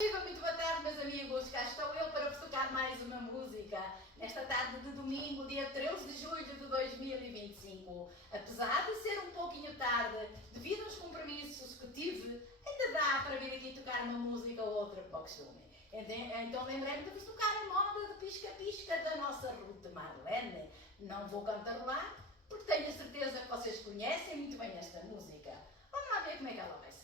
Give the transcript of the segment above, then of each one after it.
Viva, muito boa tarde, meus amigos. Cá estou eu para vos tocar mais uma música. Nesta tarde de domingo, dia 13 de julho de 2025. Apesar de ser um pouquinho tarde, devido aos compromissos que tive, ainda dá para vir aqui tocar uma música ou outra para o costume. Então lembrei-me de vos tocar a moda de pisca-pisca da nossa Ruth Marlene. Não vou cantarolar, porque tenho a certeza que vocês conhecem muito bem esta música. Vamos lá ver como é que ela vai sair.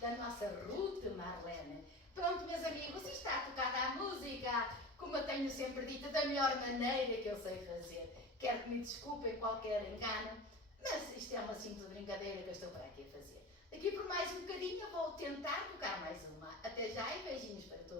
Da nossa Ruth Marlene. Pronto, meus amigos, está tocada a música, como eu tenho sempre dito, da melhor maneira que eu sei fazer. Quero que me desculpem qualquer engano, mas isto é uma simples brincadeira que eu estou para aqui a fazer. Daqui por mais um bocadinho eu vou tentar tocar mais uma. Até já e beijinhos para todos.